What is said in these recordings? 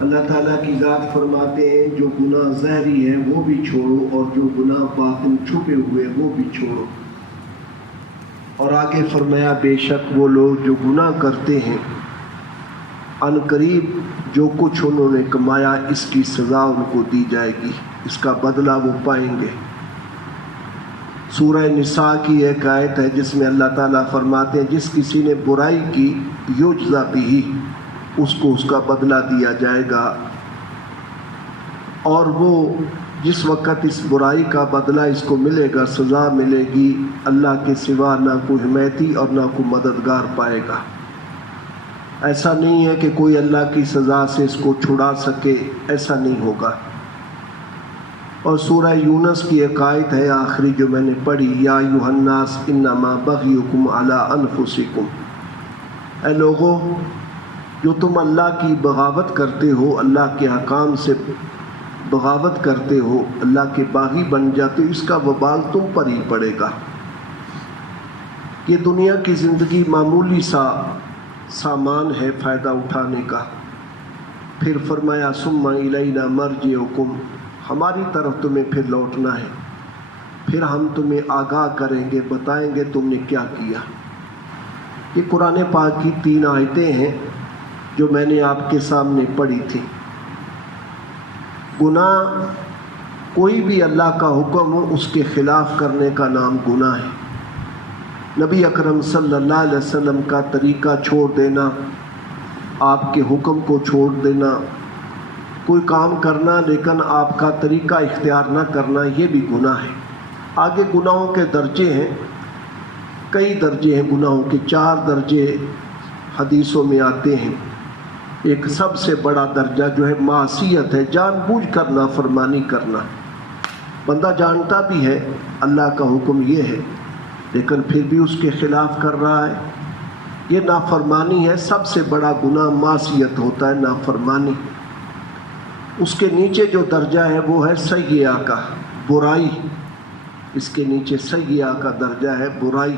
اللہ تعالیٰ کی ذات فرماتے ہیں جو گناہ ظاہری ہے وہ بھی چھوڑو اور جو گناہ باطن چھپے ہوئے وہ بھی چھوڑو. اور آگے فرمایا بے شک وہ لوگ جو گناہ کرتے ہیں ان قریب جو کچھ انہوں نے کمایا اس کی سزا ان کو دی جائے گی، اس کا بدلہ وہ پائیں گے. سورہ نساء کی ایک آیت ہے جس میں اللہ تعالیٰ فرماتے ہیں جس کسی نے برائی کی یجزا بہ، اس کو اس کا بدلہ دیا جائے گا. اور وہ جس وقت اس برائی کا بدلہ اس کو ملے گا، سزا ملے گی، اللہ کے سوا نہ کوئی حمایتی اور نہ کوئی مددگار پائے گا. ایسا نہیں ہے کہ کوئی اللہ کی سزا سے اس کو چھڑا سکے، ایسا نہیں ہوگا. اور سورہ یونس کی ایک آیت ہے آخری جو میں نے پڑھی، یا ایھا الناس انما بغیکم علی انفسکم، اے لوگوں جو تم اللہ کی بغاوت کرتے ہو، اللہ کے احکام سے بغاوت کرتے ہو، اللہ کے باغی بن جاتے ہو، اس کا وبال تم پر ہی پڑے گا. یہ دنیا کی زندگی معمولی سا سامان ہے فائدہ اٹھانے کا. پھر فرمایا ثم الینا مرجعکم، ہماری طرف تمہیں پھر لوٹنا ہے، پھر ہم تمہیں آگاہ کریں گے، بتائیں گے تم نے کیا کیا. یہ قرآن پاک کی 3 آیتیں ہیں جو میں نے آپ کے سامنے پڑھی تھی. گناہ کوئی بھی اللہ کا حکم ہو اس کے خلاف کرنے کا نام گناہ ہے. نبی اکرم صلی اللہ علیہ وسلم کا طریقہ چھوڑ دینا، آپ کے حکم کو چھوڑ دینا، کوئی کام کرنا لیکن آپ کا طریقہ اختیار نہ کرنا، یہ بھی گناہ ہے. آگے گناہوں کے درجے ہیں، کئی درجے ہیں گناہوں کے، 4 درجے حدیثوں میں آتے ہیں. ایک سب سے بڑا درجہ جو ہے معصیت ہے، جان بوجھ کر نافرمانی کرنا. بندہ جانتا بھی ہے اللہ کا حکم یہ ہے لیکن پھر بھی اس کے خلاف کر رہا ہے، یہ نافرمانی ہے. سب سے بڑا گناہ معصیت ہوتا ہے، نافرمانی. اس کے نیچے جو درجہ ہے وہ ہے سیئہ کا، برائی. اس کے نیچے سیئہ کا درجہ ہے برائی،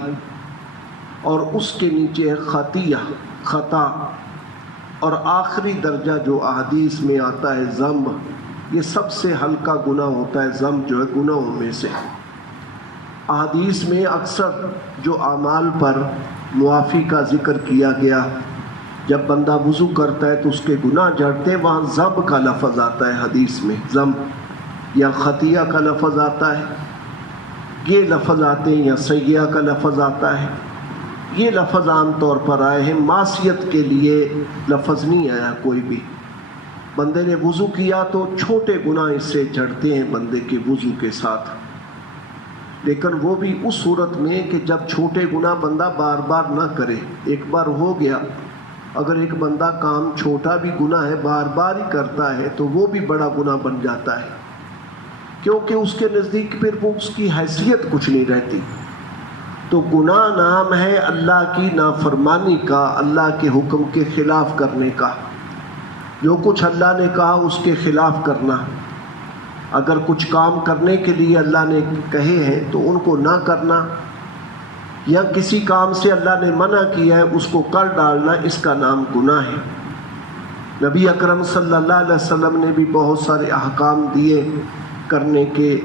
اور اس کے نیچے ہے خطیہ، خطا. اور آخری درجہ جو احادیث میں آتا ہے ذنب، یہ سب سے ہلکا گناہ ہوتا ہے ذنب جو ہے گناہوں میں سے. احادیث میں اکثر جو اعمال پر معافی کا ذکر کیا گیا، جب بندہ وضو کرتا ہے تو اس کے گناہ جھڑتے ہیں، وہاں ذنب کا لفظ آتا ہے حدیث میں، ذنب یا خطیہ کا لفظ آتا ہے، یہ لفظ آتے ہیں، یا سیئہ کا لفظ آتا ہے. یہ لفظ عام طور پر آئے ہیں، معصیت کے لیے لفظ نہیں آیا کوئی بھی. بندے نے وضو کیا تو چھوٹے گناہ اس سے جھڑتے ہیں بندے کے وضو کے ساتھ، لیکن وہ بھی اس صورت میں کہ جب چھوٹے گناہ بندہ بار بار نہ کرے. ایک بار ہو گیا، اگر ایک بندہ کام چھوٹا بھی گناہ ہے بار بار ہی کرتا ہے تو وہ بھی بڑا گناہ بن جاتا ہے، کیونکہ اس کے نزدیک پھر وہ اس کی حیثیت کچھ نہیں رہتی. تو گناہ نام ہے اللہ کی نافرمانی کا، اللہ کے حکم کے خلاف کرنے کا. جو کچھ اللہ نے کہا اس کے خلاف کرنا. اگر کچھ کام کرنے کے لیے اللہ نے کہے ہیں تو ان کو نہ کرنا، یا کسی کام سے اللہ نے منع کیا ہے اس کو کر ڈالنا، اس کا نام گناہ ہے. نبی اکرم صلی اللہ علیہ وسلم نے بھی بہت سارے احکام دیے کرنے کے،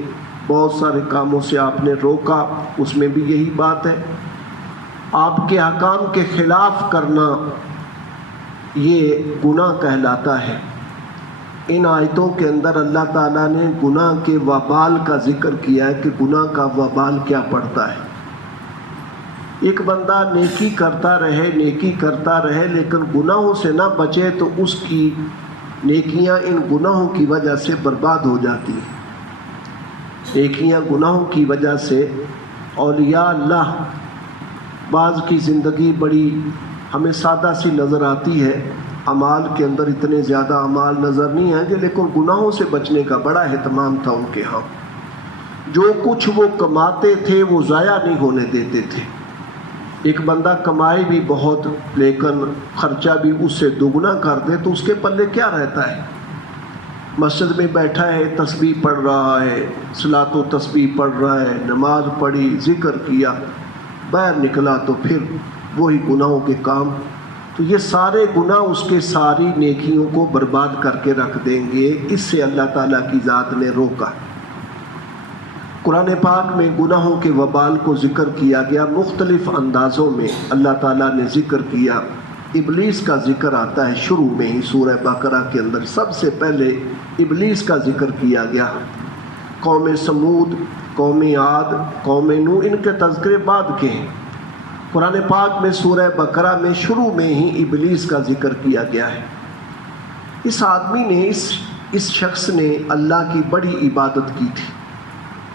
بہت سارے کاموں سے آپ نے روکا، اس میں بھی یہی بات ہے. آپ کے احکام کے خلاف کرنا یہ گناہ کہلاتا ہے. ان آیتوں کے اندر اللہ تعالیٰ نے گناہ کے وبال کا ذکر کیا ہے کہ گناہ کا وبال کیا پڑتا ہے. ایک بندہ نیکی کرتا رہے لیکن گناہوں سے نہ بچے تو اس کی نیکیاں ان گناہوں کی وجہ سے برباد ہو جاتی ہیں. نیکیاں گناہوں کی وجہ سے، اولیاء اللہ بعض کی زندگی بڑی ہمیں سادہ سی نظر آتی ہے، اعمال کے اندر اتنے زیادہ اعمال نظر نہیں آئیں گے، لیکن گناہوں سے بچنے کا بڑا اہتمام تھا ان کے ہاں. جو کچھ وہ کماتے تھے وہ ضائع نہیں ہونے دیتے تھے. ایک بندہ کمائے بھی بہت لیکن خرچہ بھی اس سے دگنا کر دے تو اس کے پلے کیا رہتا ہے. مسجد میں بیٹھا ہے، تسبیح پڑھ رہا ہے، صلاۃ و تسبیح پڑھ رہا ہے، نماز پڑھی، ذکر کیا، باہر نکلا تو پھر وہی گناہوں کے کام. تو یہ سارے گناہ اس کے ساری نیکیوں کو برباد کر کے رکھ دیں گے۔ اس سے اللہ تعالیٰ کی ذات نے روکا۔ قرآن پاک میں گناہوں کے وبال کو ذکر کیا گیا مختلف اندازوں میں۔ اللہ تعالیٰ نے ذکر کیا، ابلیس کا ذکر آتا ہے شروع میں ہی سورہ بقرہ کے اندر۔ سب سے پہلے ابلیس کا ذکر کیا گیا۔ قوم سمود، قوم عاد، قوم نوح، ان کے تذکرے بعد کے ہیں۔ قرآن پاک میں سورہ بقرہ میں شروع میں ہی ابلیس کا ذکر کیا گیا ہے۔ اس آدمی نے اس شخص نے اللہ کی بڑی عبادت کی تھی۔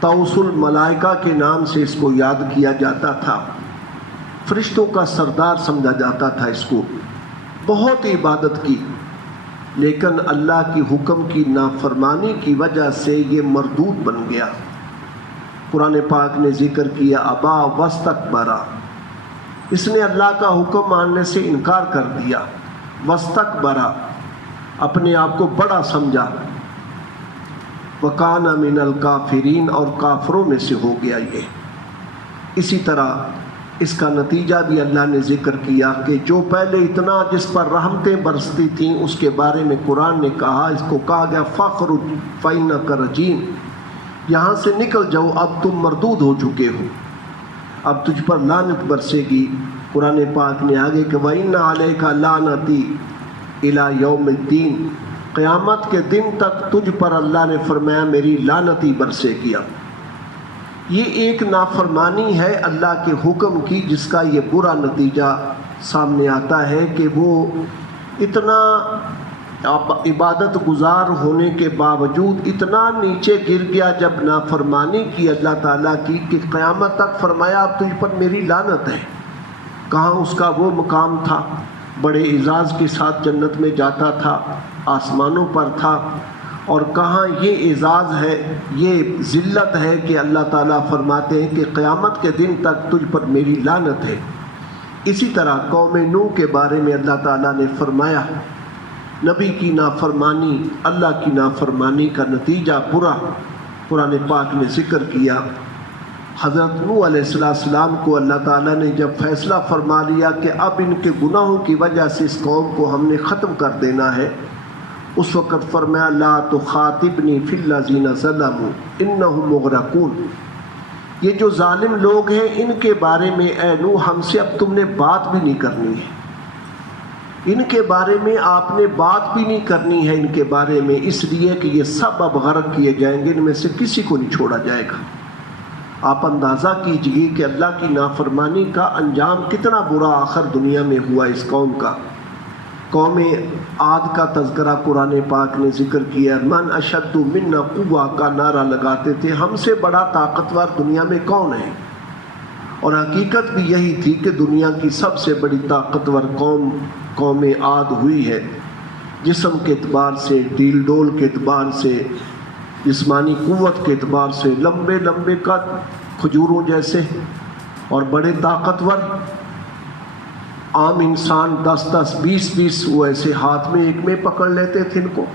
طاؤس الملائکہ کے نام سے اس کو یاد کیا جاتا تھا، فرشتوں کا سردار سمجھا جاتا تھا اس کو۔ بہت عبادت کی، لیکن اللہ کی حکم کی نافرمانی کی وجہ سے یہ مردود بن گیا۔ قرآن پاک نے ذکر کیا ابا واستکبرا، اس نے اللہ کا حکم ماننے سے انکار کر دیا۔ واستکبرا، اپنے آپ کو بڑا سمجھا۔ وکان من الکافرین، اور کافروں میں سے ہو گیا یہ۔ اسی طرح اس کا نتیجہ بھی اللہ نے ذکر کیا کہ جو پہلے اتنا جس پر رحمتیں برستی تھیں اس کے بارے میں قرآن نے کہا، اس کو کہا گیا فَخْرُجْ فَإِنَّكَ رَجِيمٌ، یہاں سے نکل جاؤ، اب تم مردود ہو چکے ہو، اب تجھ پر لعنت برسے گی۔ قرآن پاک نے آگے کہ وَإِنَّ عَلَيْكَ لَعْنَتِي إِلَى يَوْمِ الدِّينِ، قیامت کے دن تک تجھ پر اللہ نے فرمایا میری لعنت ہی برسے گیا۔ یہ ایک نافرمانی ہے اللہ کے حکم کی، جس کا یہ برا نتیجہ سامنے آتا ہے کہ وہ اتنا عبادت گزار ہونے کے باوجود اتنا نیچے گر گیا جب نافرمانی کی اللہ تعالیٰ کی کہ قیامت تک فرمایا اب تجھ پر میری لعنت ہے۔ کہاں اس کا وہ مقام تھا، بڑے اعزاز کے ساتھ جنت میں جاتا تھا، آسمانوں پر تھا، اور کہاں یہ اعزاز ہے، یہ ذلت ہے کہ اللہ تعالیٰ فرماتے ہیں کہ قیامت کے دن تک تجھ پر میری لعنت ہے۔ اسی طرح قوم نوح کے بارے میں اللہ تعالیٰ نے فرمایا نبی کی نافرمانی، اللہ کی نافرمانی کا نتیجہ برا قرآن پاک نے ذکر کیا۔ حضرت نوح علیہ السلام کو اللہ تعالیٰ نے جب فیصلہ فرما لیا کہ اب ان کے گناہوں کی وجہ سے اس قوم کو ہم نے ختم کر دینا ہے، اس وقت فرمایا لا تخاطبنی فی الذین ظلموا انہم مغرقون، یہ جو ظالم لوگ ہیں ان کے بارے میں اے نوح ہم سے اب تم نے بات بھی نہیں کرنی ہے، ان کے بارے میں آپ نے بات بھی نہیں کرنی ہے ان کے بارے میں، اس لیے کہ یہ سب اب غرق کیے جائیں گے، ان میں سے کسی کو نہیں چھوڑا جائے گا۔ آپ اندازہ کیجئے کہ اللہ کی نافرمانی کا انجام کتنا برا آخر دنیا میں ہوا اس قوم کا۔ قوم عاد کا تذکرہ قرآن پاک نے ذکر کیا، من اشد منا قوہ کا نعرہ لگاتے تھے، ہم سے بڑا طاقتور دنیا میں کون ہے؟ اور حقیقت بھی یہی تھی کہ دنیا کی سب سے بڑی طاقتور قوم عاد ہوئی ہے، جسم کے اعتبار سے، ڈیل ڈول کے اعتبار سے، جسمانی قوت کے اعتبار سے، لمبے لمبے قد کھجوروں جیسے اور بڑے طاقتور۔ عام انسان 10 20 وہ ایسے ہاتھ میں ایک میں پکڑ لیتے تھے ان کو۔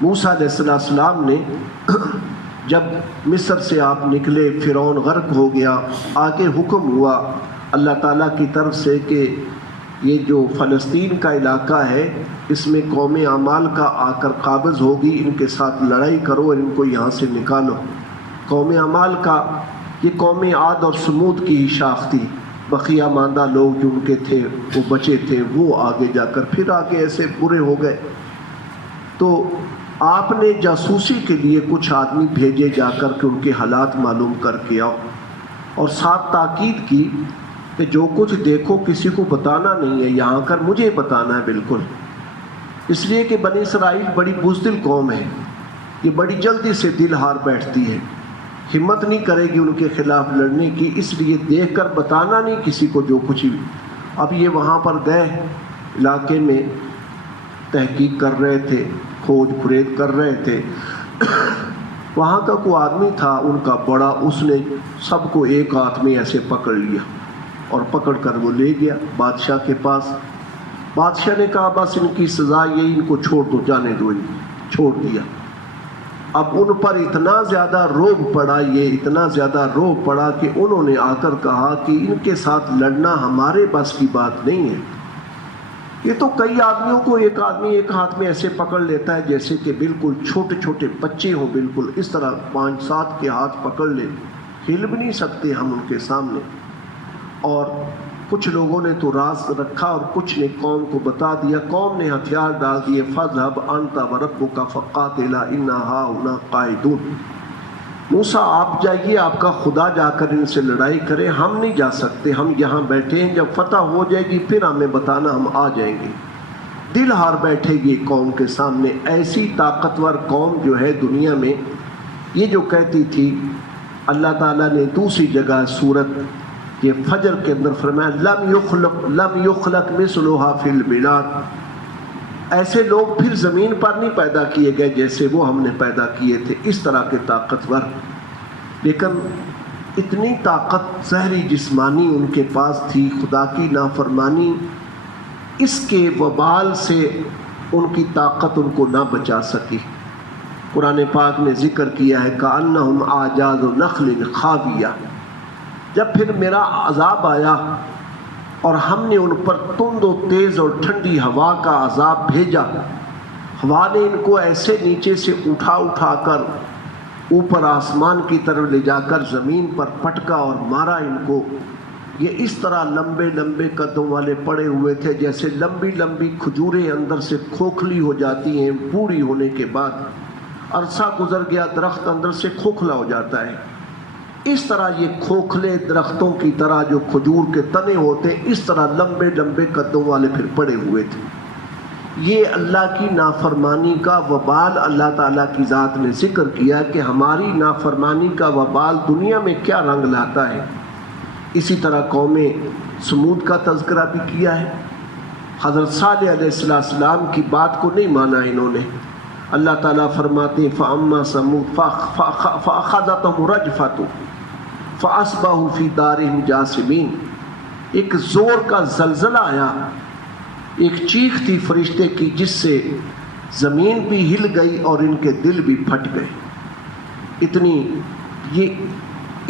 موسیٰ علیہ السلام نے جب مصر سے آپ نکلے، فرعون غرق ہو گیا، آگے حکم ہوا اللہ تعالیٰ کی طرف سے کہ یہ جو فلسطین کا علاقہ ہے اس میں قوم اعمال کا آ کر قابض ہوگی، ان کے ساتھ لڑائی کرو اور ان کو یہاں سے نکالو۔ قوم اعمال کا یہ قوم عاد اور سمود کی ہی شاخ تھی، بقیہ ماندہ لوگ جو ان کے تھے وہ بچے تھے، وہ آگے جا کر پھر آگے ایسے برے ہو گئے۔ تو آپ نے جاسوسی کے لیے کچھ آدمی بھیجے جا کر کے ان کے حالات معلوم کر کے آؤ، اور ساتھ تاکید کی کہ جو کچھ دیکھو کسی کو بتانا نہیں ہے، یہاں کر مجھے بتانا ہے بالکل، اس لیے کہ بنی اسرائیل بڑی بزدل قوم ہے، یہ بڑی جلدی سے دل ہار بیٹھتی ہے، ہمت نہیں کرے گی ان کے خلاف لڑنے کی، اس لیے دیکھ کر بتانا نہیں کسی کو جو کچھ بھی۔ اب یہ وہاں پر گئے، علاقے میں تحقیق کر رہے تھے، کھوج پھریت کر رہے تھے۔ وہاں کا کوئی آدمی تھا ان کا بڑا، اس نے سب کو ایک ہاتھ میں ایسے پکڑ لیا اور پکڑ کر وہ لے گیا بادشاہ کے پاس۔ بادشاہ نے کہا بس ان کی سزا یہی، ان کو چھوڑ دو، جانے دو، چھوڑ دیا۔ اب ان پر اتنا زیادہ روب پڑا، یہ اتنا زیادہ روب پڑا کہ انہوں نے آ کر کہا کہ ان کے ساتھ لڑنا ہمارے بس کی بات نہیں ہے، یہ تو کئی آدمیوں کو ایک آدمی ایک ہاتھ میں ایسے پکڑ لیتا ہے جیسے کہ بالکل چھوٹے چھوٹے بچے ہوں، بالکل اس طرح 5-7 کے ہاتھ پکڑ لے، ہل بھی نہیں سکتے ہم ان کے سامنے۔ اور کچھ لوگوں نے تو راز رکھا اور کچھ نے قوم کو بتا دیا، قوم نے ہتھیار ڈال دیے، فَاذْهَبْ أَنْتَ وَرَبُّكَ فَقَاتِلَا إِنَّا هَاهُنَا قَاعِدُونَ۔ موسیٰ آپ جائیے، آپ کا خدا جا کر ان سے لڑائی کرے، ہم نہیں جا سکتے، ہم یہاں بیٹھے ہیں، جب فتح ہو جائے گی پھر ہمیں بتانا، ہم آ جائیں گے۔ دل ہار بیٹھے گی قوم کے سامنے۔ ایسی طاقتور قوم جو ہے دنیا میں، یہ جو کہتی تھی، اللہ تعالیٰ نے دوسری جگہ سورت یہ فجر کے اندر فرمایا لم یخلق مثلھا فی البلاد، ایسے لوگ پھر زمین پر نہیں پیدا کیے گئے جیسے وہ ہم نے پیدا کیے تھے، اس طرح کے طاقتور۔ لیکن اتنی طاقت ظاہری جسمانی ان کے پاس تھی، خدا کی نافرمانی اس کے وبال سے ان کی طاقت ان کو نہ بچا سکی۔ قرآن پاک نے ذکر کیا ہے کأنہم اعجاز نخل خاویہ، جب پھر میرا عذاب آیا اور ہم نے ان پر تند و تیز اور ٹھنڈی ہوا کا عذاب بھیجا، ہوا نے ان کو ایسے نیچے سے اٹھا کر اوپر آسمان کی طرف لے جا کر زمین پر پٹکا اور مارا ان کو۔ یہ اس طرح لمبے لمبے قدوں والے پڑے ہوئے تھے جیسے لمبی لمبی کھجوریں اندر سے کھوکھلی ہو جاتی ہیں، بوڑھی ہونے کے بعد عرصہ گزر گیا درخت اندر سے کھوکھلا ہو جاتا ہے، اس طرح یہ کھوکھلے درختوں کی طرح جو کھجور کے تنے ہوتے ہیں، اس طرح لمبے لمبے قدوں والے پھر پڑے ہوئے تھے۔ یہ اللہ کی نافرمانی کا وبال اللہ تعالیٰ کی ذات نے ذکر کیا کہ ہماری نافرمانی کا وبال دنیا میں کیا رنگ لاتا ہے۔ اسی طرح قوم سمود کا تذکرہ بھی کیا ہے۔ حضرت صالح علیہ السلام کی بات کو نہیں مانا انہوں نے۔ اللہ تعالیٰ فرماتے ہیں فَأَمَّا ثَمُودُ فَأَخَذَتْهُمُ الرَّجْفَةُ فَأَصْبَحُوا فِي دَارِهِمْ جَاثِمِينَ، ایک زور کا زلزلہ آیا، ایک چیخ تھی فرشتے کی جس سے زمین بھی ہل گئی اور ان کے دل بھی پھٹ گئے۔ اتنی یہ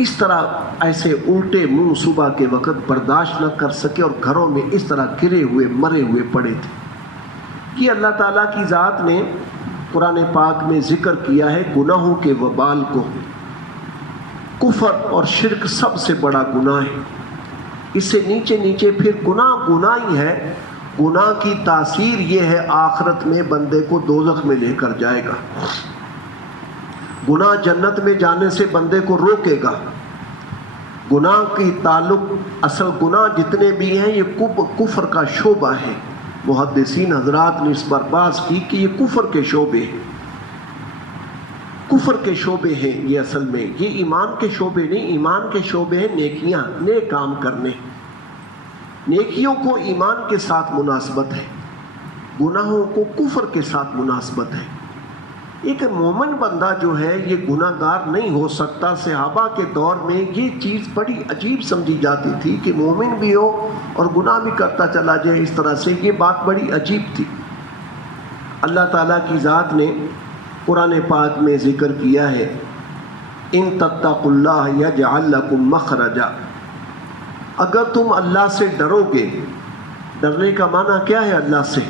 اس طرح ایسے الٹے منہ صبح کے وقت برداشت نہ کر سکے اور گھروں میں اس طرح گرے ہوئے مرے ہوئے پڑے تھے۔ یہ اللہ تعالیٰ کی ذات نے قرآن پاک میں ذکر کیا ہے گناہوں کے وبال کو۔ کفر اور شرک سب سے بڑا گناہ ہے، اس سے نیچے نیچے پھر گناہ ہی ہے۔ گناہ کی تاثیر یہ ہے آخرت میں بندے کو دوزخ میں لے کر جائے گا۔ گناہ جنت میں جانے سے بندے کو روکے گا۔ گناہ کی تعلق اصل گناہ جتنے بھی ہیں یہ کفر کا شعبہ ہے۔ محدثین حضرات نے اس پر بحث کی کہ یہ کفر کے شعبے ہیں، کفر کے شعبے ہیں یہ اصل میں، یہ ایمان کے شعبے نہیں۔ ایمان کے شعبے ہیں نیکیاں، نیک کام کرنے، نیکیوں کو ایمان کے ساتھ مناسبت ہے، گناہوں کو کفر کے ساتھ مناسبت ہے۔ ایک مومن بندہ جو ہے یہ گناہ گار نہیں ہو سکتا۔ صحابہ کے دور میں یہ چیز بڑی عجیب سمجھی جاتی تھی کہ مومن بھی ہو اور گناہ بھی کرتا چلا جائے، اس طرح سے یہ بات بڑی عجیب تھی۔ اللہ تعالیٰ کی ذات نے قرآن پاک میں ذکر کیا ہے ان تتقوا اللہ یجعل لکم مخرجا، اگر تم اللہ سے ڈرو گے، ڈرنے کا معنی کیا ہے؟ اللہ سے،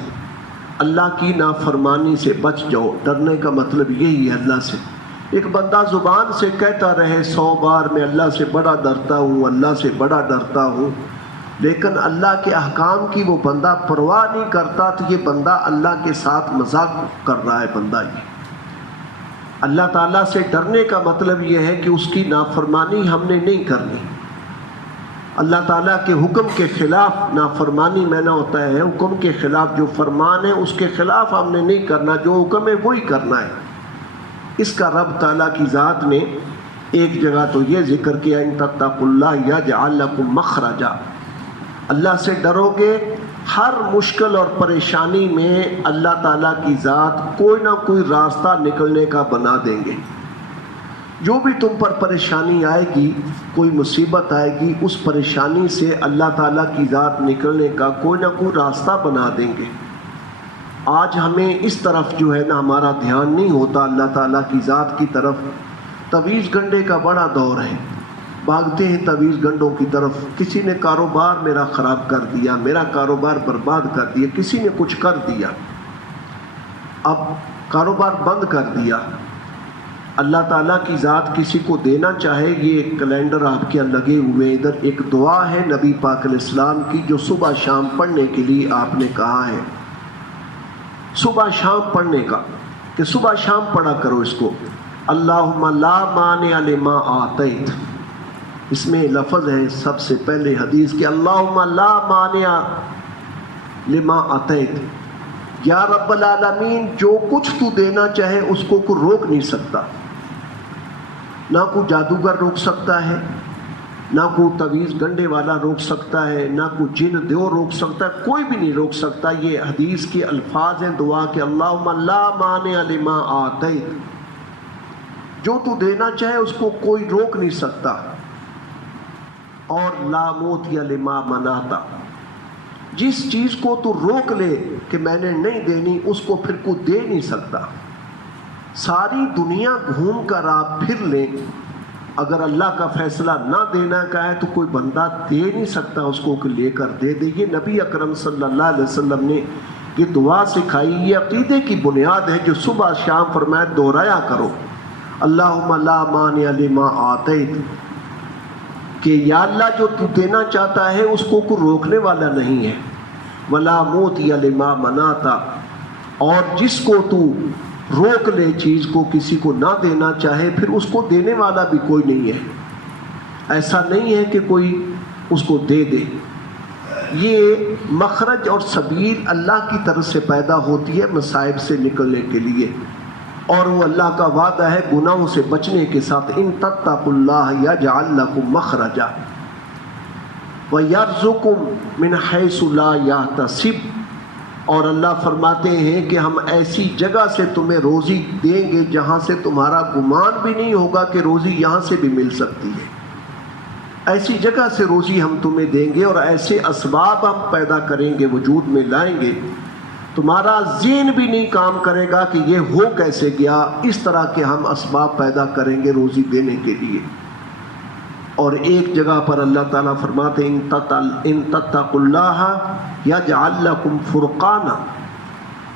اللہ کی نافرمانی سے بچ جاؤ، ڈرنے کا مطلب یہی ہے اللہ سے۔ ایک بندہ زبان سے کہتا رہے 100 بار میں اللہ سے بڑا ڈرتا ہوں، اللہ سے بڑا ڈرتا ہوں، لیکن اللہ کے احکام کی وہ بندہ پرواہ نہیں کرتا، تو یہ بندہ اللہ کے ساتھ مذاق کر رہا ہے۔ بندہ یہ اللہ تعالیٰ سے ڈرنے کا مطلب یہ ہے کہ اس کی نافرمانی ہم نے نہیں کرنی۔ اللہ تعالیٰ کے حکم کے خلاف نافرمانی میں نہ ہوتا ہے، حکم کے خلاف جو فرمان ہے اس کے خلاف ہم نے نہیں کرنا، جو حکم ہے وہی کرنا ہے۔ اس کا رب تعالیٰ کی ذات نے ایک جگہ تو یہ ذکر کیا ان تتقوا اللہ یجعل لکم مخرجا، اللہ سے ڈرو گے ہر مشکل اور پریشانی میں اللہ تعالیٰ کی ذات کوئی نہ کوئی راستہ نکلنے کا بنا دیں گے۔ جو بھی تم پر پریشانی آئے گی، کوئی مصیبت آئے گی، اس پریشانی سے اللہ تعالیٰ کی ذات نکلنے کا کوئی نہ کوئی راستہ بنا دیں گے۔ آج ہمیں اس طرف جو ہے نا ہمارا دھیان نہیں ہوتا اللہ تعالیٰ کی ذات کی طرف۔ تویز گنڈے کا بڑا دور ہے، بھاگتے ہیں تعویذ گنڈوں کی طرف. کسی نے کاروبار میرا خراب کر دیا, میرا کاروبار برباد کر دیا, کسی نے کچھ کر دیا, اب کاروبار بند کر دیا. اللہ تعالیٰ کی ذات کسی کو دینا چاہے, یہ کیلنڈر آپ کے لگے ہوئے, ادھر ایک دعا ہے نبی پاک علیہ السلام کی جو صبح شام پڑھنے کے لیے آپ نے کہا ہے, صبح شام پڑھنے کا, کہ صبح شام پڑھا کرو اس کو. اللہم لا مانع لما آتیت, اس میں لفظ ہے سب سے پہلے حدیث کہ اللہم لا مانع لما آتیت, یا رب العالمین جو کچھ تو دینا چاہے اس کو کوئی روک نہیں سکتا. نہ کوئی جادوگر روک سکتا ہے, نہ کوئی تعویذ گنڈے والا روک سکتا ہے, نہ کوئی جن دیو روک سکتا ہے, کوئی بھی نہیں روک سکتا. یہ حدیث کے الفاظ ہیں دعا کے, اللہم لا مانع لما آتیت, جو تو دینا چاہے اس کو کوئی روک نہیں سکتا. اور لا موتی لما منعت, جس چیز کو تو روک لے کہ میں نے نہیں دینی اس کو پھر کوئی دے نہیں سکتا. ساری دنیا گھوم کر آپ پھر لیں, اگر اللہ کا فیصلہ نہ دینا کا ہے تو کوئی بندہ دے نہیں سکتا اس کو کہ لے کر دے دے. یہ نبی اکرم صلی اللہ علیہ وسلم نے یہ دعا سکھائی, یہ عقیدے کی بنیاد ہے جو صبح شام فرمایا دہرایا کرو. اللہم لا مانع لما آتیت, کہ یا اللہ جو تو دینا چاہتا ہے اس کو کوئی روکنے والا نہیں ہے. ولا موتی لما منعت, اور جس کو تو روک لے چیز کو, کسی کو نہ دینا چاہے پھر اس کو دینے والا بھی کوئی نہیں ہے. ایسا نہیں ہے کہ کوئی اس کو دے دے. یہ مخرج اور سبیل اللہ کی طرف سے پیدا ہوتی ہے مصائب سے نکلنے کے لیے, اور وہ اللہ کا وعدہ ہے گناہوں سے بچنے کے ساتھ, ان تتقوا اللہ یجعل لکم مخرجا ویرزقکم من حیث لا یحتسب. اور اللہ فرماتے ہیں کہ ہم ایسی جگہ سے تمہیں روزی دیں گے جہاں سے تمہارا گمان بھی نہیں ہوگا کہ روزی یہاں سے بھی مل سکتی ہے. ایسی جگہ سے روزی ہم تمہیں دیں گے, اور ایسے اسباب ہم پیدا کریں گے, وجود میں لائیں گے, تمہارا ذہن بھی نہیں کام کرے گا کہ یہ ہو کیسے گیا. اس طرح کے ہم اسباب پیدا کریں گے روزی دینے کے لیے. اور ایک جگہ پر اللہ تعالیٰ فرماتے ہیں ان تتقوا اللہ یجعل لکم فرقانا,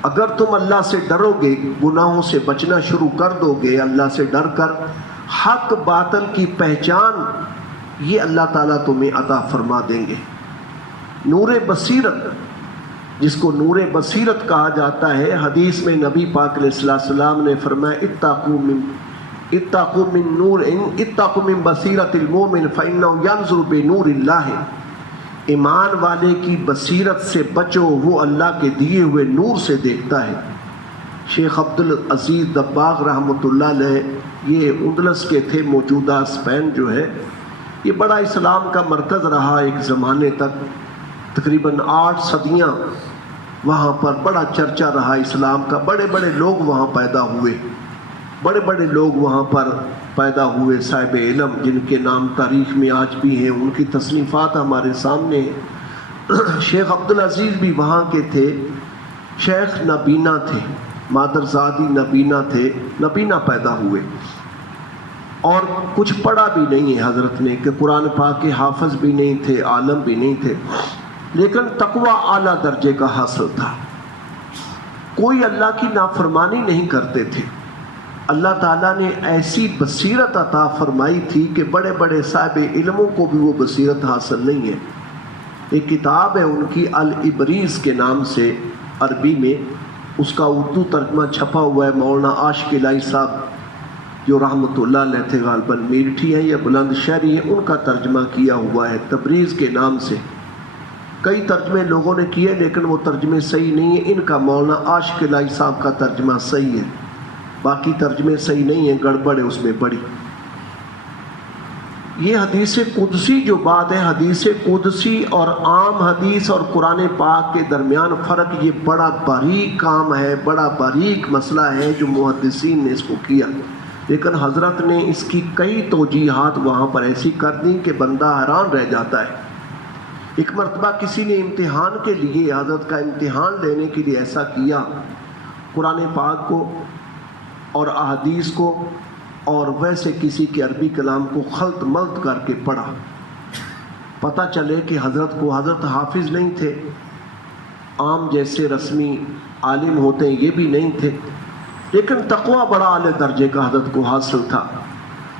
اگر تم اللہ سے ڈرو گے, گناہوں سے بچنا شروع کر دو گے اللہ سے ڈر کر, حق باطل کی پہچان یہ اللہ تعالیٰ تمہیں عطا فرما دیں گے. نور بصیرت, جس کو نور بصیرت کہا جاتا ہے, حدیث میں نبی پاک علیہ السلام نے فرمایا اتقوا من بصیرت المومن فإنه ينظر بنور اللہ, ایمان والے کی بصیرت سے بچو, وہ اللہ کے دیے ہوئے نور سے دیکھتا ہے. شیخ عبدالعزیز دباغ رحمۃ اللہ علیہ یہ اندلس کے تھے, موجودہ اسپین جو ہے, یہ بڑا اسلام کا مرکز رہا ایک زمانے تک, تقریباً 8 صدیاں وہاں پر بڑا چرچا رہا اسلام کا. بڑے بڑے لوگ وہاں پیدا ہوئے, بڑے بڑے لوگ وہاں پر پیدا ہوئے, صاحب علم جن کے نام تاریخ میں آج بھی ہیں, ان کی تصنیفات ہمارے سامنے ہیں. شیخ عبدالعزیز بھی وہاں کے تھے. شیخ نبینا تھے, مادرزادی نبینا تھے, نبینا پیدا ہوئے, اور کچھ پڑھا بھی نہیں ہے حضرت نے, کہ قرآن پاک کے حافظ بھی نہیں تھے, عالم بھی نہیں تھے, لیکن تقوی اعلیٰ درجے کا حاصل تھا. کوئی اللہ کی نافرمانی نہیں کرتے تھے. اللہ تعالیٰ نے ایسی بصیرت عطا فرمائی تھی کہ بڑے بڑے صاحب علموں کو بھی وہ بصیرت حاصل نہیں ہے. ایک کتاب ہے ان کی الابریز کے نام سے عربی میں, اس کا اردو ترجمہ چھپا ہوا ہے. مولانا عاشق الہی صاحب جو رحمۃ اللہ علیہ تھے, غالباً میرٹھی ہیں یا بلند شہری ہیں, ان کا ترجمہ کیا ہوا ہے تبریز کے نام سے. کئی ترجمے لوگوں نے کیے لیکن وہ ترجمے صحیح نہیں ہیں. ان کا مولانا عاشق الہی صاحب کا ترجمہ صحیح ہے, باقی ترجمے صحیح نہیں ہیں, گڑبڑ ہے اس میں بڑی. یہ حدیث قدسی جو بات ہے, حدیث قدسی اور عام حدیث اور قرآن پاک کے درمیان فرق, یہ بڑا باریک کام ہے, بڑا باریک مسئلہ ہے جو محدثین نے اس کو کیا. لیکن حضرت نے اس کی کئی توجیحات وہاں پر ایسی کر دیں کہ بندہ حیران رہ جاتا ہے. ایک مرتبہ کسی نے امتحان کے لیے, حضرت کا امتحان لینے کے لیے ایسا کیا, قرآن پاک کو اور احادیث کو اور ویسے کسی کے عربی کلام کو خلط ملط کر کے پڑھا، پتہ چلے کہ حضرت حافظ نہیں تھے، عام جیسے رسمی عالم ہوتے ہیں یہ بھی نہیں تھے، لیکن تقوی بڑا اعلی درجے کا حضرت کو حاصل تھا۔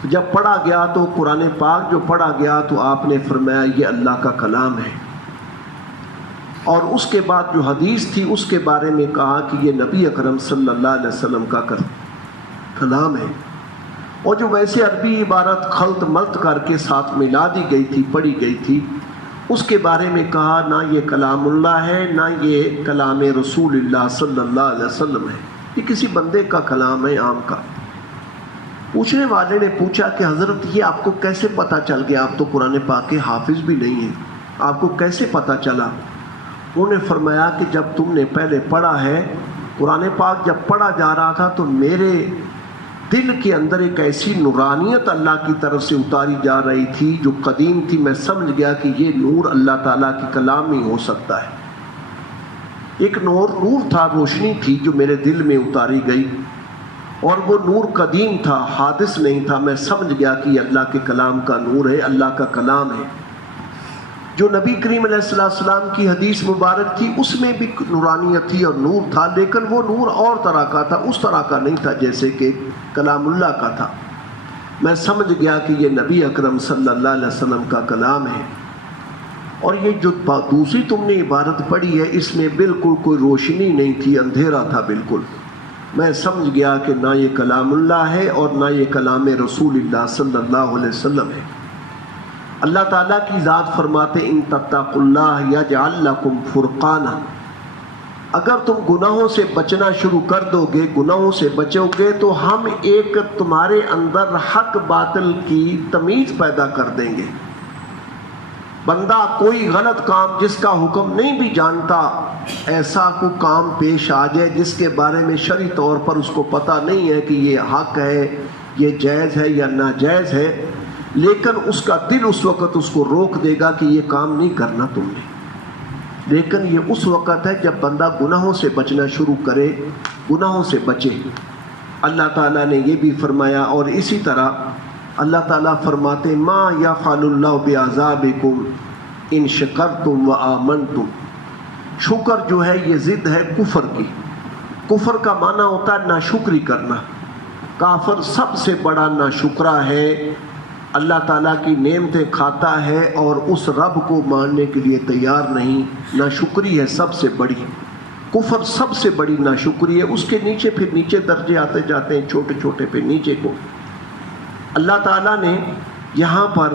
جب پڑھا گیا تو قرآن پاک جو پڑھا گیا تو آپ نے فرمایا یہ اللہ کا کلام ہے، اور اس کے بعد جو حدیث تھی اس کے بارے میں کہا کہ یہ نبی اکرم صلی اللہ علیہ وسلم کا کلام ہے، اور جو ویسے عربی عبارت خلط ملط کر کے ساتھ ملا دی گئی تھی، پڑھی گئی تھی، اس کے بارے میں کہا نہ یہ کلام اللہ ہے نہ یہ کلام رسول اللہ صلی اللہ علیہ وسلم ہے، یہ کسی بندے کا کلام ہے عام کا۔ پوچھنے والے نے پوچھا کہ حضرت یہ آپ کو کیسے پتہ چل گیا؟ آپ تو قرآن پاک کے حافظ بھی نہیں ہیں، آپ کو کیسے پتہ چلا؟ انہوں نے فرمایا کہ جب تم نے پہلے پڑھا ہے، قرآن پاک جب پڑھا جا رہا تھا تو میرے دل کے اندر ایک ایسی نورانیت اللہ کی طرف سے اتاری جا رہی تھی جو قدیم تھی، میں سمجھ گیا کہ یہ نور اللہ تعالیٰ کی کلام ہی ہو سکتا ہے۔ ایک نور تھا، روشنی تھی جو میرے دل میں اتاری گئی، اور وہ نور قدیم تھا، حادث نہیں تھا، میں سمجھ گیا کہ یہ اللہ کے کلام کا نور ہے، اللہ کا کلام ہے۔ جو نبی کریم علیہ السلام کی حدیث مبارک تھی اس میں بھی نورانیت تھی اور نور تھا، لیکن وہ نور اور طرح کا تھا، اس طرح کا نہیں تھا جیسے کہ کلام اللہ کا تھا۔ میں سمجھ گیا کہ یہ نبی اکرم صلی اللہ علیہ وسلم کا کلام ہے، اور یہ جو دوسری تم نے عبارت پڑھی ہے اس میں بالکل کوئی روشنی نہیں تھی، اندھیرا تھا بالکل۔ میں سمجھ گیا کہ نہ یہ کلام اللہ ہے اور نہ یہ کلام رسول اللہ صلی اللہ علیہ وسلم ہے۔ اللہ تعالیٰ کی ذات فرماتے ان تتقوا اللہ یجعل لکم فرقانا، اگر تم گناہوں سے بچنا شروع کر دو گے، گناہوں سے بچو گے تو ہم ایک تمہارے اندر حق باطل کی تمیز پیدا کر دیں گے۔ بندہ کوئی غلط کام جس کا حکم نہیں بھی جانتا، ایسا کوئی کام پیش آ جائے جس کے بارے میں شرعی طور پر اس کو پتہ نہیں ہے کہ یہ حق ہے، یہ جائز ہے یا ناجائز ہے، لیکن اس کا دل اس وقت اس کو روک دے گا کہ یہ کام نہیں کرنا تم نے۔ لیکن یہ اس وقت ہے جب بندہ گناہوں سے بچنا شروع کرے، گناہوں سے بچے۔ اللہ تعالیٰ نے یہ بھی فرمایا، اور اسی طرح اللہ تعالیٰ فرماتے ما یفعل اللہ بعذابکم ان شکرتم وآمنتم۔ شکر جو ہے یہ ضد ہے کفر کی۔ کفر کا معنی ہوتا ہے ناشکری کرنا۔ کافر سب سے بڑا ناشکرا ہے، اللہ تعالیٰ کی نعمتیں کھاتا ہے اور اس رب کو ماننے کے لیے تیار نہیں، ناشکری ہے سب سے بڑی۔ کفر سب سے بڑی ناشکری ہے، اس کے نیچے پھر نیچے درجے آتے جاتے ہیں، چھوٹے چھوٹے پہ نیچے کو۔ اللہ تعالیٰ نے یہاں پر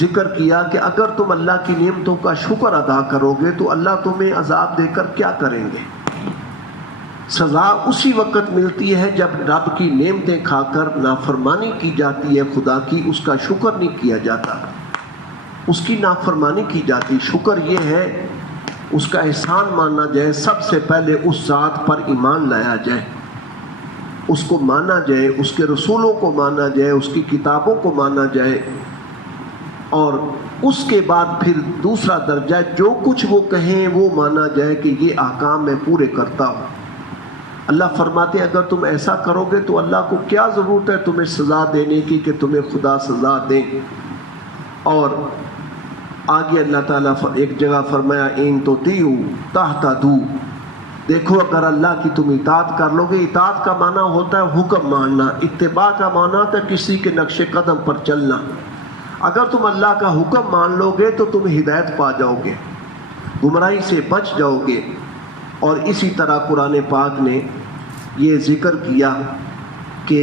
ذکر کیا کہ اگر تم اللہ کی نعمتوں کا شکر ادا کرو گے تو اللہ تمہیں عذاب دے کر کیا کریں گے؟ سزا اسی وقت ملتی ہے جب رب کی نعمتیں کھا کر نافرمانی کی جاتی ہے خدا کی، اس کا شکر نہیں کیا جاتا، اس کی نافرمانی کی جاتی۔ شکر یہ ہے اس کا احسان مانا جائے، سب سے پہلے اس ذات پر ایمان لایا جائے، اس کو مانا جائے، اس کے رسولوں کو مانا جائے، اس کی کتابوں کو مانا جائے، اور اس کے بعد پھر دوسرا درجہ جو کچھ وہ کہیں وہ مانا جائے کہ یہ احکام میں پورے کرتا ہوں۔ اللہ فرماتے ہیں اگر تم ایسا کرو گے تو اللہ کو کیا ضرورت ہے تمہیں سزا دینے کی کہ تمہیں خدا سزا دے۔ اور آگے اللہ تعالیٰ ایک جگہ فرمایا ان تطیعوا تہتدوا، دیکھو اگر اللہ کی تم اطاعت کر لو گے۔ اطاعت کا معنی ہوتا ہے حکم ماننا، اتباع کا معنی ہوتا ہے کسی کے نقش قدم پر چلنا۔ اگر تم اللہ کا حکم مان لو گے تو تم ہدایت پا جاؤ گے، گمراہی سے بچ جاؤ گے۔ اور اسی طرح قرآن پاک نے یہ ذکر کیا کہ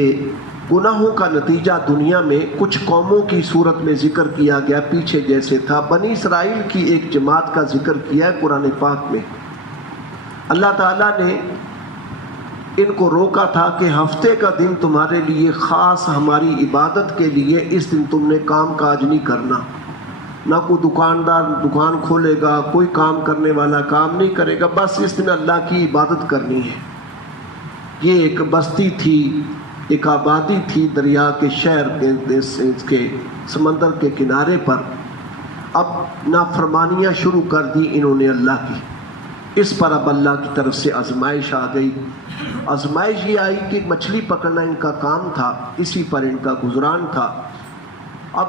گناہوں کا نتیجہ دنیا میں کچھ قوموں کی صورت میں ذکر کیا گیا، پیچھے جیسے تھا بنی اسرائیل کی ایک جماعت کا ذکر کیا ہے قرآن پاک میں۔ اللہ تعالیٰ نے ان کو روکا تھا کہ ہفتے کا دن تمہارے لیے خاص ہماری عبادت کے لیے، اس دن تم نے کام کاج نہیں کرنا، نہ کوئی دکاندار دکان کھولے گا، کوئی کام کرنے والا کام نہیں کرے گا، بس اس دن اللہ کی عبادت کرنی ہے۔ یہ ایک بستی تھی، ایک آبادی تھی دریا کے شہر کے سمندر کے کنارے پر۔ اب نافرمانیاں شروع کر دی انہوں نے اللہ کی، اس پر اب اللہ کی طرف سے آزمائش آ گئی۔ آزمائش یہ آئی کہ مچھلی پکڑنا ان کا کام تھا، اسی پر ان کا گزران تھا۔ اب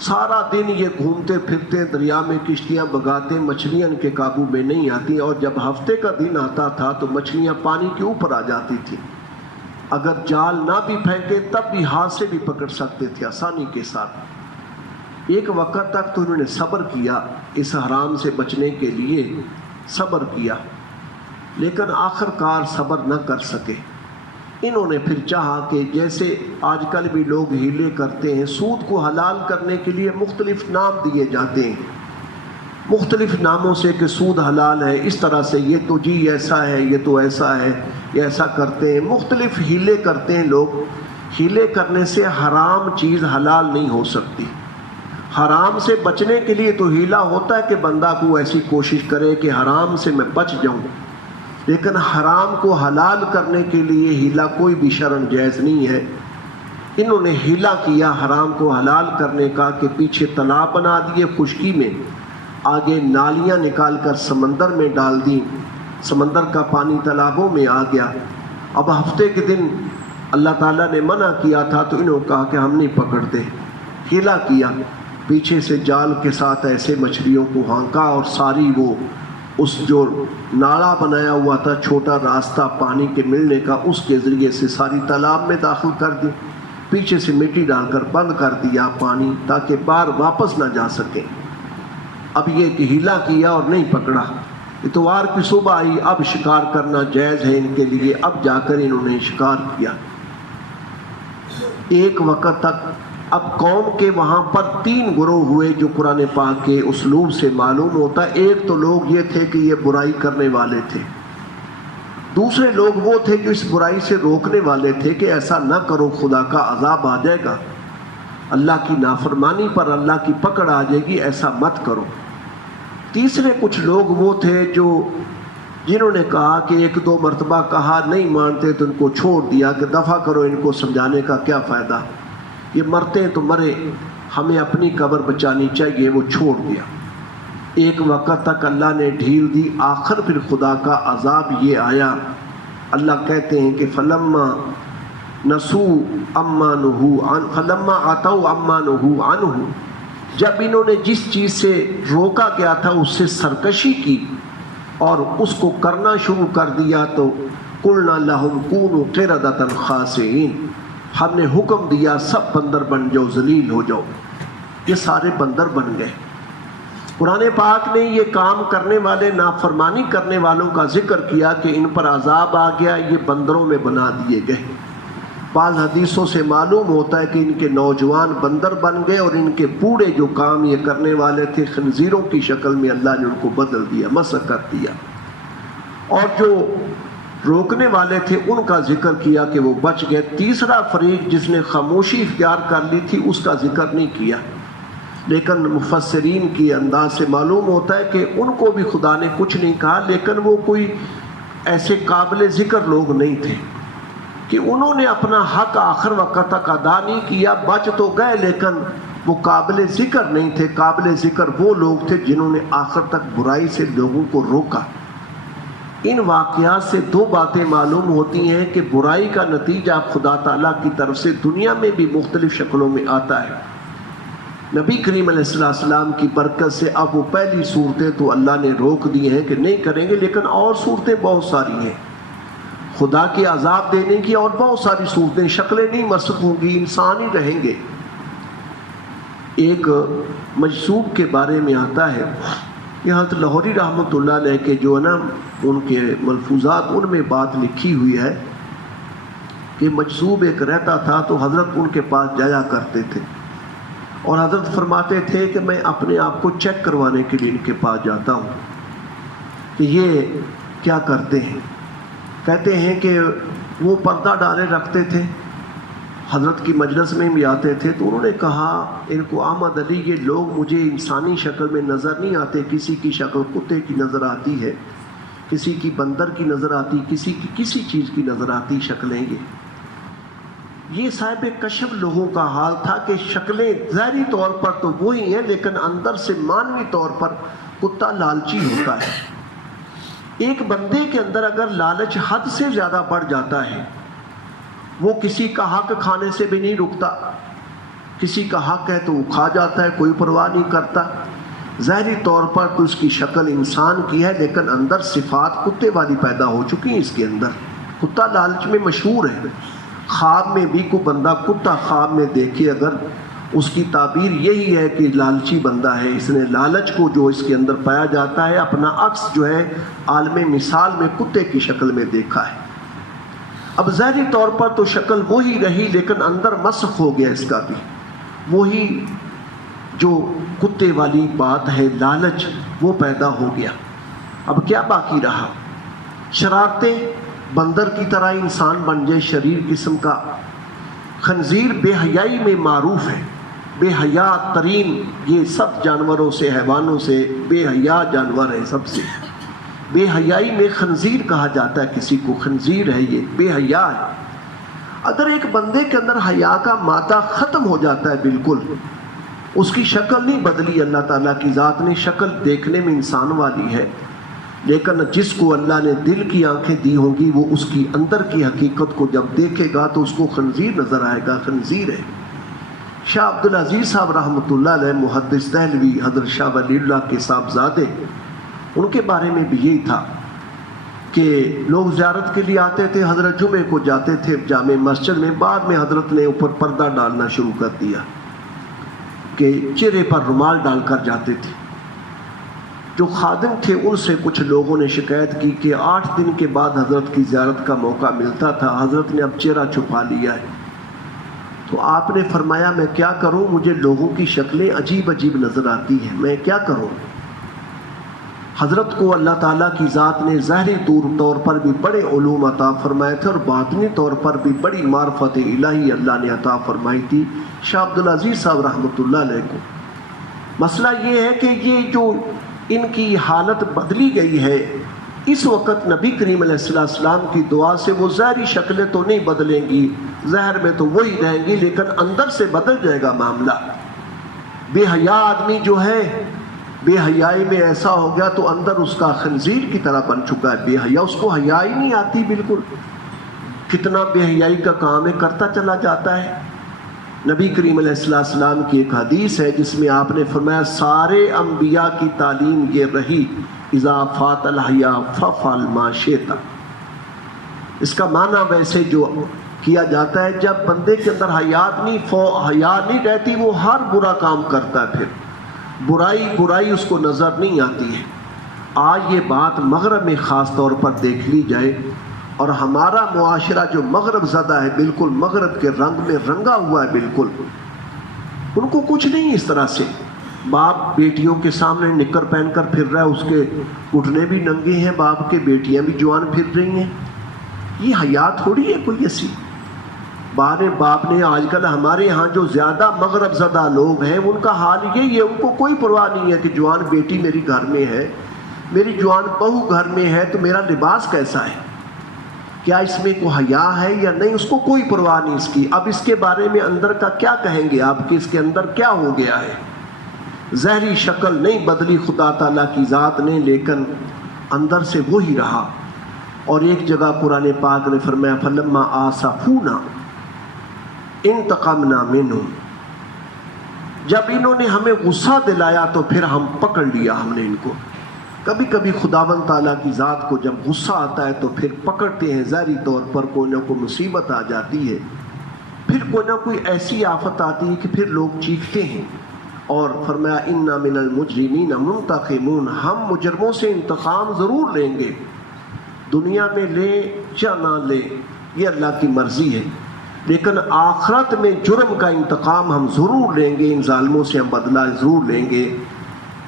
سارا دن یہ گھومتے پھرتے دریا میں کشتیاں بگاتے، مچھلیاں ان کے قابو میں نہیں آتی، اور جب ہفتے کا دن آتا تھا تو مچھلیاں پانی کے اوپر آ جاتی تھی۔ اگر جال نہ بھی پھینکے تب بھی ہاتھ سے بھی پکڑ سکتے تھے آسانی کے ساتھ۔ ایک وقت تک تو انہوں نے صبر کیا، اس حرام سے بچنے کے لیے صبر کیا، لیکن آخر کار صبر نہ کر سکے۔ انہوں نے پھر چاہا کہ جیسے آج کل بھی لوگ ہیلے کرتے ہیں، سود کو حلال کرنے کے لیے مختلف نام دیے جاتے ہیں، مختلف ناموں سے کہ سود حلال ہے، اس طرح سے یہ تو جی ایسا ہے، یہ تو ایسا ہے، یہ ایسا کرتے ہیں، مختلف ہیلے کرتے ہیں لوگ۔ ہیلے کرنے سے حرام چیز حلال نہیں ہو سکتی۔ حرام سے بچنے کے لیے تو ہیلا ہوتا ہے کہ بندہ کو ایسی کوشش کرے کہ حرام سے میں بچ جاؤں، لیکن حرام کو حلال کرنے کے لیے ہیلا کوئی بھی شرعاً جائز نہیں ہے۔ انہوں نے ہیلا کیا حرام کو حلال کرنے کا کہ پیچھے تالاب بنا دیے خشکی میں، آگے نالیاں نکال کر سمندر میں ڈال دیں، سمندر کا پانی تالابوں میں آ گیا۔ اب ہفتے کے دن اللہ تعالیٰ نے منع کیا تھا تو انہوں نے کہا کہ ہم نہیں پکڑتے، ہیلا کیا، پیچھے سے جال کے ساتھ ایسے مچھلیوں کو ہانکا اور ساری وہ اس جو نالا بنایا ہوا تھا، چھوٹا راستہ پانی کے ملنے کا، اس کے ذریعے سے ساری تالاب میں داخل کر دی، پیچھے سے مٹی ڈال کر بند کر دیا پانی تاکہ بار واپس نہ جا سکے۔ اب یہ کہ ہیلا کیا اور نہیں پکڑا۔ اتوار کی صبح آئی، اب شکار کرنا جائز ہے ان کے لیے، اب جا کر انہوں نے شکار کیا۔ ایک وقت تک اب قوم کے وہاں پر 3 گروہ ہوئے جو قرآن پاک کے اسلوب سے معلوم ہوتا ہے۔ ایک تو لوگ یہ تھے کہ یہ برائی کرنے والے تھے، دوسرے لوگ وہ تھے جو اس برائی سے روکنے والے تھے کہ ایسا نہ کرو، خدا کا عذاب آ جائے گا، اللہ کی نافرمانی پر اللہ کی پکڑ آ جائے گی، ایسا مت کرو۔ تیسرے کچھ لوگ وہ تھے جنہوں نے کہا کہ 1-2 مرتبہ کہا، نہیں مانتے تو ان کو چھوڑ دیا کہ دفع کرو، ان کو سمجھانے کا کیا فائدہ، یہ مرتے ہیں تو مرے، ہمیں اپنی قبر بچانی چاہیے، وہ چھوڑ دیا۔ ایک وقت تک اللہ نے ڈھیل دی، آخر پھر خدا کا عذاب یہ آیا۔ اللہ کہتے ہیں کہ فلما نسوا عما نہوا عنہ، فلما اتوا عما نہوا عنہ، جب انہوں نے جس چیز سے روکا گیا تھا اس سے سرکشی کی اور اس کو کرنا شروع کر دیا، تو قلنا لہم کونوا قردۃ خاسئین، ہم نے حکم دیا سب بندر بن جاؤ، ذلیل ہو جاؤ۔ یہ سارے بندر بن گئے۔ قرآن پاک نے یہ کام کرنے والے، نافرمانی کرنے والوں کا ذکر کیا کہ ان پر عذاب آ گیا، یہ بندروں میں بنا دیے گئے۔ بعض حدیثوں سے معلوم ہوتا ہے کہ ان کے نوجوان بندر بن گئے اور ان کے بوڑھے جو کام یہ کرنے والے تھے خنزیروں کی شکل میں اللہ نے ان کو بدل دیا، مسخ کر دیا۔ اور جو روکنے والے تھے ان کا ذکر کیا کہ وہ بچ گئے۔ تیسرا فریق جس نے خاموشی اختیار کر لی تھی اس کا ذکر نہیں کیا، لیکن مفسرین کی انداز سے معلوم ہوتا ہے کہ ان کو بھی خدا نے کچھ نہیں کہا، لیکن وہ کوئی ایسے قابل ذکر لوگ نہیں تھے کہ انہوں نے اپنا حق آخر وقت تک ادا نہیں کیا، بچ تو گئے لیکن وہ قابل ذکر نہیں تھے۔ قابل ذکر وہ لوگ تھے جنہوں نے آخر تک برائی سے لوگوں کو روکا۔ ان واقعات سے 2 باتیں معلوم ہوتی ہیں کہ برائی کا نتیجہ خدا تعالیٰ کی طرف سے دنیا میں بھی مختلف شکلوں میں آتا ہے۔ نبی کریم علیہ السلام کی برکت سے اب وہ پہلی صورتیں تو اللہ نے روک دی ہیں کہ نہیں کریں گے، لیکن اور صورتیں بہت ساری ہیں، خدا کے عذاب دینے کی اور بہت ساری صورتیں، شکلیں نہیں مسخ ہوں گی، انسان ہی رہیں گے۔ ایک مجذوب کے بارے میں آتا ہے، یہاں تو لاہوری رحمۃ اللہ علیہ کے جو ہے نا ان کے ملفوظات، ان میں بات لکھی ہوئی ہے کہ مجذوب ایک رہتا تھا تو حضرت ان کے پاس جایا کرتے تھے، اور حضرت فرماتے تھے کہ میں اپنے آپ کو چیک کروانے کے لیے ان کے پاس جاتا ہوں کہ یہ کیا کرتے ہیں۔ کہتے ہیں کہ وہ پردہ ڈالے رکھتے تھے، حضرت کی مجلس میں بھی آتے تھے، تو انہوں نے کہا ان کو احمد علی یہ لوگ مجھے انسانی شکل میں نظر نہیں آتے، کسی کی شکل کتے کی نظر آتی ہے، کسی کی بندر کی نظر آتی، کسی کی کسی چیز کی نظر آتی شکلیں۔ یہ صاحب کشف لوگوں کا حال تھا کہ شکلیں ظاہری طور پر تو وہی ہیں، لیکن اندر سے مانوی طور پر کتا لالچی ہوتا ہے۔ ایک بندے کے اندر اگر لالچ حد سے زیادہ بڑھ جاتا ہے، وہ کسی کا حق کھانے سے بھی نہیں رکتا، کسی کا حق ہے تو وہ کھا جاتا ہے، کوئی پرواہ نہیں کرتا۔ ظاہری طور پر تو اس کی شکل انسان کی ہے، لیکن اندر صفات کتے والی پیدا ہو چکی ہیں اس کے اندر۔ کتا لالچ میں مشہور ہے، خواب میں بھی کوئی بندہ کتا خواب میں دیکھے اگر، اس کی تعبیر یہی ہے کہ لالچی بندہ ہے، اس نے لالچ کو جو اس کے اندر پایا جاتا ہے اپنا عکس جو ہے عالم مثال میں کتے کی شکل میں دیکھا ہے۔ اب ظاہری طور پر تو شکل وہی رہی، لیکن اندر مسخ ہو گیا اس کا بھی، وہی جو کتے والی بات ہے لالچ وہ پیدا ہو گیا۔ اب کیا باقی رہا؟ شرارتیں، بندر کی طرح انسان بن جائے، شریر قسم کا۔ خنزیر بے حیائی میں معروف ہے، بے حیا ترین، یہ سب جانوروں سے حیوانوں سے بے حیا جانور ہے، سب سے بے حیائی میں خنزیر کہا جاتا ہے کسی کو، خنزیر ہے یہ، بے حیا ہے۔ اگر ایک بندے کے اندر حیا کا مادہ ختم ہو جاتا ہے بالکل، اس کی شکل نہیں بدلی، اللہ تعالیٰ کی ذات نے شکل دیکھنے میں انسان والی ہے، لیکن جس کو اللہ نے دل کی آنکھیں دی ہوں گی وہ اس کی اندر کی حقیقت کو جب دیکھے گا تو اس کو خنزیر نظر آئے گا، خنزیر ہے۔ شاہ عبدالعزیز صاحب رحمۃ اللہ علیہ، محدث دہلوی، حضرت شاہ ولی اللہ کے صاحبزادے، ان کے بارے میں بھی یہی تھا کہ لوگ زیارت کے لیے آتے تھے، حضرت جمعے کو جاتے تھے جامع مسجد میں، بعد میں حضرت نے اوپر پردہ ڈالنا شروع کر دیا کہ چہرے پر رومال ڈال کر جاتے تھے۔ جو خادم تھے ان سے کچھ لوگوں نے شکایت کی کہ 8 دن کے بعد حضرت کی زیارت کا موقع ملتا تھا، حضرت نے اب چہرہ چھپا لیا ہے۔ تو آپ نے فرمایا میں کیا کروں، مجھے لوگوں کی شکلیں عجیب عجیب نظر آتی ہیں، میں کیا کروں۔ حضرت کو اللہ تعالیٰ کی ذات نے ظاہری طور پر بھی بڑے علوم عطا فرمائے تھے اور باطنی طور پر بھی بڑی معرفت الہی اللہ نے عطا فرمائی تھی شاہ عبدالعزیز صاحب رحمۃ اللہ علیہ کو۔ مسئلہ یہ ہے کہ یہ جو ان کی حالت بدلی گئی ہے، اس وقت نبی کریم علیہ السلام کی دعا سے وہ ظاہری شکلیں تو نہیں بدلیں گی، ظاہر میں تو وہی رہیں گی، لیکن اندر سے بدل جائے گا معاملہ۔ بے حیا آدمی جو ہے، بے حیائی میں ایسا ہو گیا تو اندر اس کا خنزیر کی طرح بن چکا ہے، بے حیا، اس کو حیا ہی نہیں آتی بالکل، کتنا بے حیائی کا کام ہے کرتا چلا جاتا ہے۔ نبی کریم علیہ السلام کی ایک حدیث ہے جس میں آپ نے فرمایا سارے انبیاء کی تعلیم یہ رہی، اذا فات الحیا ففعل ما شئت۔ اس کا معنی ویسے جو کیا جاتا ہے جب بندے کے اندر حیا نہیں رہتی وہ ہر برا کام کرتا ہے، پھر برائی اس کو نظر نہیں آتی ہے۔ آج یہ بات مغرب میں خاص طور پر دیکھ لی جائے، اور ہمارا معاشرہ جو مغرب زدہ ہے، بالکل مغرب کے رنگ میں رنگا ہوا ہے، بالکل ان کو کچھ نہیں اس طرح سے۔ باپ بیٹیوں کے سامنے نکر پہن کر پھر رہا ہے، اس کے گھٹنے بھی ننگے ہیں باپ کے، بیٹیاں بھی جوان پھر رہی ہیں، یہ حیا تھوڑی ہے کوئی ایسی۔ باپ نے آج کل ہمارے ہاں جو زیادہ مغرب زدہ لوگ ہیں ان کا حال یہی ہے، ان کو کوئی پرواہ نہیں ہے کہ جوان بیٹی میری گھر میں ہے، میری جوان بہو گھر میں ہے تو میرا لباس کیسا ہے، کیا اس میں کوئی حیا ہے یا نہیں، اس کو کوئی پرواہ نہیں اس کی۔ اب اس کے بارے میں اندر کا کیا کہیں گے آپ کہ اس کے اندر کیا ہو گیا ہے۔ ظاہری شکل نہیں بدلی خدا تعالیٰ کی ذات نے، لیکن اندر سے وہی رہا۔ اور ایک جگہ قرآن پاک نے فرمایا فلما آسفونا انتقمنا منہم، جب انہوں نے ہمیں غصہ دلایا تو پھر ہم پکڑ لیا ہم نے ان کو۔ کبھی کبھی خداوند تعالیٰ کی ذات کو جب غصہ آتا ہے تو پھر پکڑتے ہیں، ظاہری طور پر کوئی نہ کوئی مصیبت آ جاتی ہے، پھر کوئی نہ کوئی ایسی آفت آتی ہے کہ پھر لوگ چیختے ہیں۔ اور فرمایا انا من المجرمین منتقمون، ہم مجرموں سے انتقام ضرور لیں گے، دنیا میں لیں یا نہ لیں یہ اللہ کی مرضی ہے، لیکن آخرت میں جرم کا انتقام ہم ضرور لیں گے، ان ظالموں سے ہم بدلہ ضرور لیں گے۔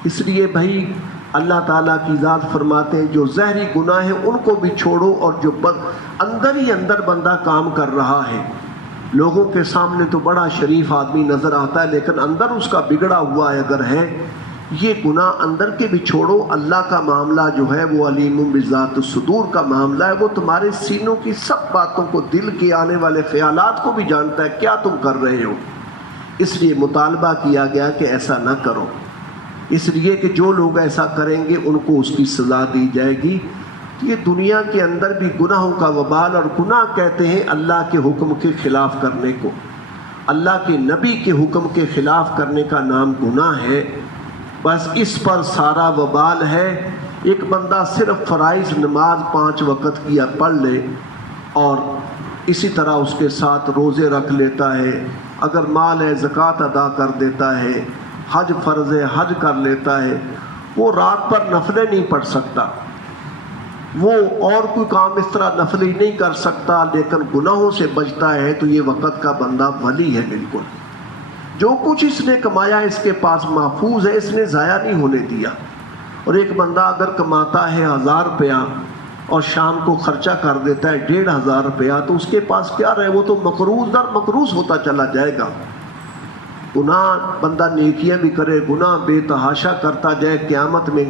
اس لیے بھائی اللہ تعالیٰ کی ذات فرماتے ہیں جو ظاہری گناہ ہیں ان کو بھی چھوڑو، اور جو اندر ہی اندر بندہ کام کر رہا ہے، لوگوں کے سامنے تو بڑا شریف آدمی نظر آتا ہے لیکن اندر اس کا بگڑا ہوا ہے اگر ہے، یہ گناہ اندر کے بھی چھوڑو۔ اللہ کا معاملہ جو ہے وہ علیم بذات الصدور کا معاملہ ہے، وہ تمہارے سینوں کی سب باتوں کو، دل کے آنے والے خیالات کو بھی جانتا ہے کیا تم کر رہے ہو۔ اس لیے مطالبہ کیا گیا کہ ایسا نہ کرو، اس لیے کہ جو لوگ ایسا کریں گے ان کو اس کی سزا دی جائے گی۔ یہ دنیا کے اندر بھی گناہوں کا وبال، اور گناہ کہتے ہیں اللہ کے حکم کے خلاف کرنے کو، اللہ کے نبی کے حکم کے خلاف کرنے کا نام گناہ ہے۔ بس اس پر سارا وبال ہے۔ ایک بندہ صرف فرائض نماز 5 وقت کی پڑھ لے اور اسی طرح اس کے ساتھ روزے رکھ لیتا ہے، اگر مال ہے زکوٰۃ ادا کر دیتا ہے، حج فرض ہے حج کر لیتا ہے، وہ رات پر نفلیں نہیں پڑھ سکتا، وہ اور کوئی کام اس طرح نفلی نہیں کر سکتا، لیکن گناہوں سے بچتا ہے، تو یہ وقت کا بندہ ولی ہے بالکل۔ جو کچھ اس نے کمایا اس کے پاس محفوظ ہے، اس نے ضائع نہیں ہونے دیا۔ اور ایک بندہ اگر کماتا ہے 1000 روپیہ اور شام کو خرچہ کر دیتا ہے 1500 روپیہ، تو اس کے پاس کیا رہے؟ وہ تو مقروض در مقروض ہوتا چلا جائے گا۔ گناہ بندہ نیکیاں بھی کرے، گناہ بے تحاشا کرتا جائے، قیامت میں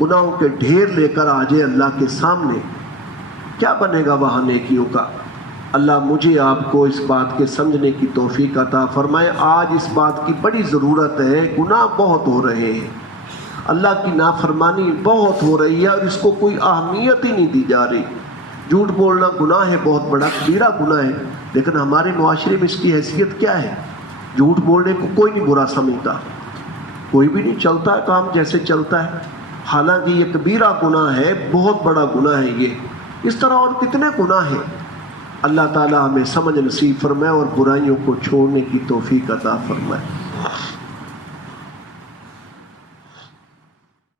گناہوں کے ڈھیر لے کر آ جائے اللہ کے سامنے، کیا بنے گا وہاں نیکیوں کا؟ اللہ مجھے آپ کو اس بات کے سمجھنے کی توفیق عطا فرمائے۔ آج اس بات کی بڑی ضرورت ہے، گناہ بہت ہو رہے ہیں، اللہ کی نافرمانی بہت ہو رہی ہے اور اس کو کوئی اہمیت ہی نہیں دی جا رہی۔ جھوٹ بولنا گناہ ہے، بہت بڑا کبیرہ گناہ ہے، لیکن ہمارے معاشرے میں اس کی حیثیت کیا ہے؟ جھوٹ بولنے کو کوئی نہیں برا سمجھتا، کوئی بھی نہیں، چلتا ہے کام جیسے چلتا ہے، حالانکہ یہ کبیرہ گناہ ہے، بہت بڑا گناہ ہے یہ۔ اس طرح اور کتنے گناہ ہیں۔ اللہ تعالیٰ ہمیں سمجھ نصیب فرمائے اور برائیوں کو چھوڑنے کی توفیق عطا فرمائے۔